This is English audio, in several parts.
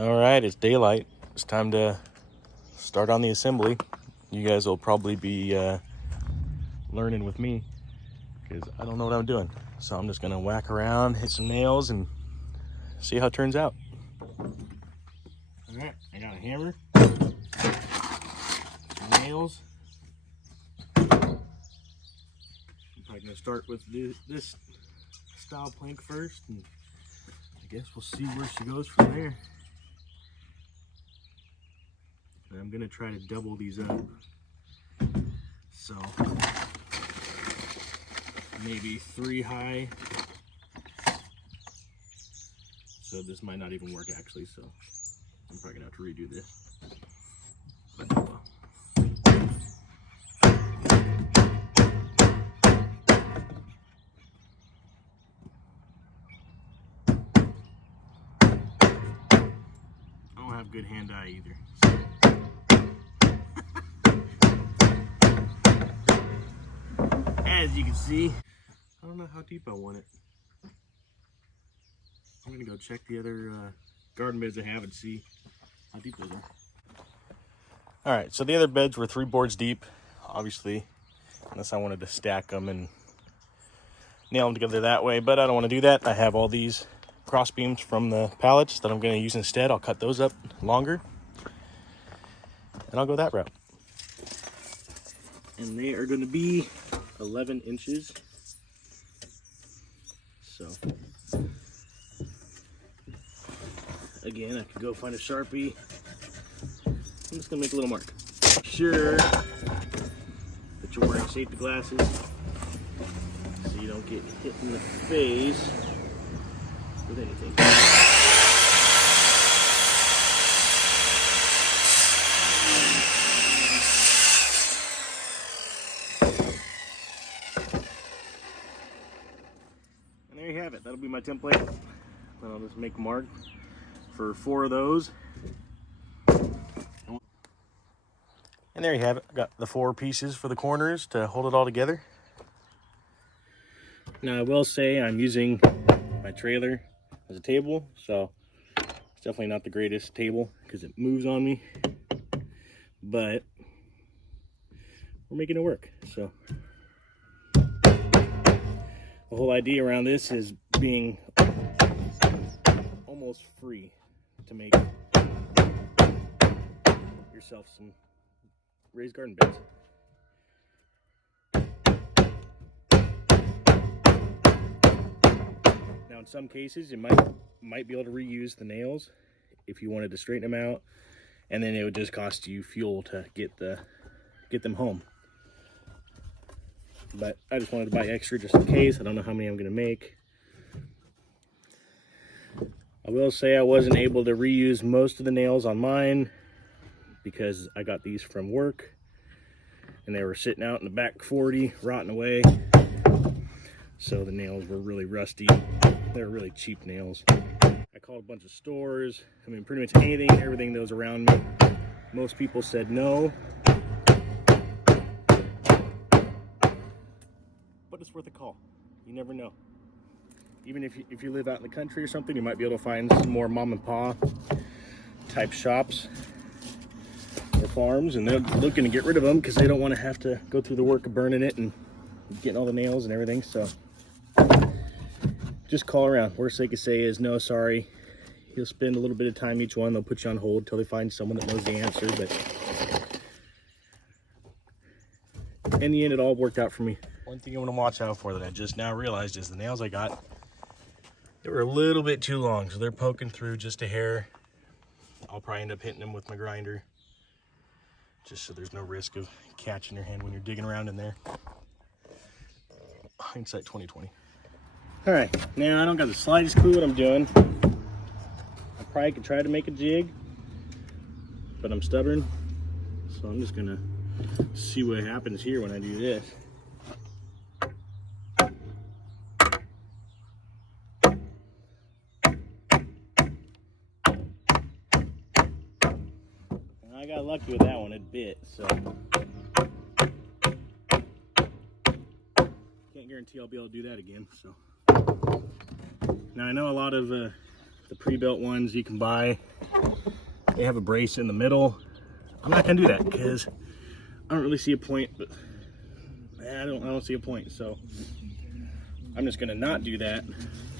All right, it's daylight. It's time to start on the assembly. You guys will probably be learning with me because I don't know what I'm doing. So I'm just gonna whack around, hit some nails, and see how it turns out. All right, I got a hammer, some nails. I'm probably gonna start with this style plank first, and I guess we'll see where she goes from there. And I'm gonna try to double these up. So maybe 3 high. So this might not even work actually, so I'm probably gonna have to redo this. But oh well. I don't have good hand-eye either. So. As you can see, I don't know how deep I want it. I'm gonna go check the other garden beds I have and see how deep those are. All right, so the other beds were 3 boards deep, obviously, unless I wanted to stack them and nail them together that way, but I don't want to do that. I have all these cross beams from the pallets that I'm going to use instead. I'll cut those up longer, and I'll go that route. And they are going to be 11 inches. So, again, I could go find a Sharpie. I'm just going to make a little mark. Make sure that you're wearing safety glasses so you don't get hit in the face with anything. And there you have it. That'll be my template. And I'll just make a mark for 4 of those. And there you have it. I got the 4 pieces for the corners to hold it all together. Now I will say I'm using my trailer as a table, so it's definitely not the greatest table because it moves on me, but we're making it work. So the whole idea around this is being almost free to make yourself some raised garden beds. Now in some cases you might be able to reuse the nails if you wanted to straighten them out, and then it would just cost you fuel to get them home. But I just wanted to buy extra just in case. I don't know how many I'm going to make. I will say I wasn't able to reuse most of the nails on mine because I got these from work and they were sitting out in the back 40 rotting away, so the nails were really rusty. They were really cheap nails. I called a bunch of stores, I mean pretty much anything, everything that was around me. Most people said no, but it's worth a call. You never know. Even if you live out in the country or something, you might be able to find some more mom and pop type shops or farms, and they're looking to get rid of them because they don't want to have to go through the work of burning it and getting all the nails and everything. So just call around. Worst they could say is no, sorry. You'll spend a little bit of time each one. They'll put you on hold till they find someone that knows the answer. But in the end, it all worked out for me. One thing you want to watch out for that I just now realized is the nails I got, they were a little bit too long, so they're poking through just a hair. I'll probably end up hitting them with my grinder, just so there's no risk of catching your hand when you're digging around in there. Hindsight 2020. All right, now I don't got the slightest clue what I'm doing. I probably could try to make a jig, but I'm stubborn, so I'm just gonna see what happens here when I do this. I got lucky with that one, it bit, so can't guarantee I'll be able to do that again. So now I know a lot of the pre-built ones you can buy. They have a brace in the middle. I'm not gonna do that because I don't really see a point, but I don't see a point, so I'm just gonna not do that,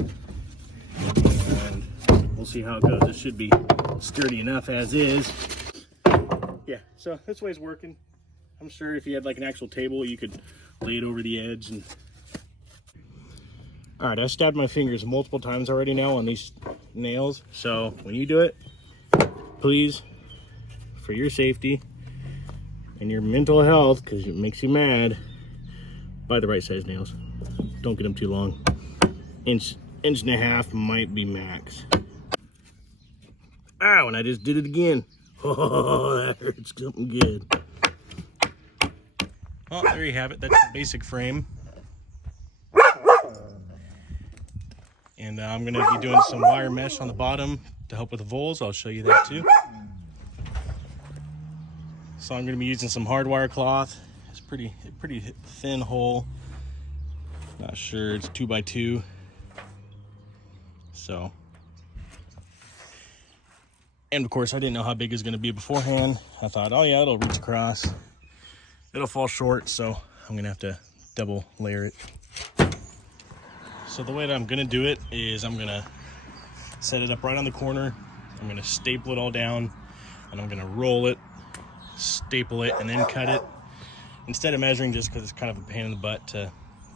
and we'll see how it goes. It should be sturdy enough as is. Yeah, so this way's working. I'm sure if you had like an actual table, you could lay it over the edge. And all right, I stabbed my fingers multiple times already now on these nails, so when you do it, please, for your safety and your mental health, because it makes you mad, buy the right size nails. Don't get them too long. Inch and a half might be max. Ow, and I just did it again. Oh, that hurts something good. Well, there you have it. That's the basic frame. And I'm going to be doing some wire mesh on the bottom to help with the voles. I'll show you that too. So I'm going to be using some hardwire cloth. It's pretty thin hole. Not sure, it's 2x2. So, and of course I didn't know how big it's going to be beforehand. I thought, oh yeah, it'll reach across. It'll fall short, so I'm going to have to double layer it. So the way that I'm going to do it is I'm going to set it up right on the corner. I'm going to staple it all down, and I'm going to roll it, staple it, and then cut it. Instead of measuring, just because it's kind of a pain in the butt to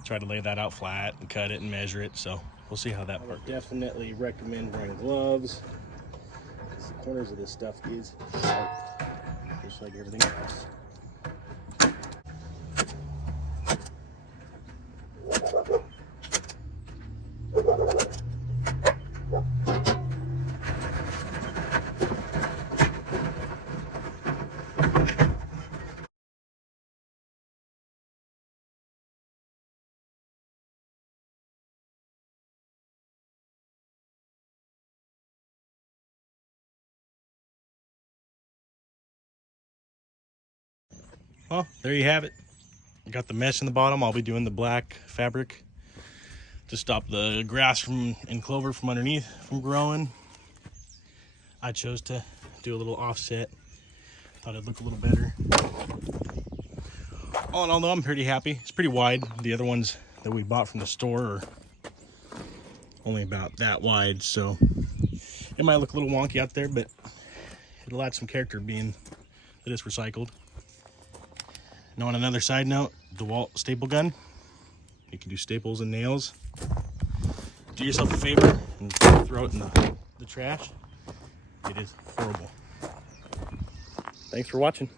try to lay that out flat and cut it and measure it. So we'll see how that works. I definitely recommend wearing gloves, because the corners of this stuff is sharp, just like everything else. Well, there you have it. Got the mesh in the bottom. I'll be doing the black fabric to stop the grass and clover from underneath from growing. I chose to do a little offset. Thought it'd look a little better. All in all, though, I'm pretty happy. It's pretty wide. The other ones that we bought from the store are only about that wide, so it might look a little wonky out there, but it'll add some character being that it's recycled. Now, on another side note, DeWalt staple gun. You can do staples and nails. Do yourself a favor and throw it in the trash. It is horrible. Thanks for watching.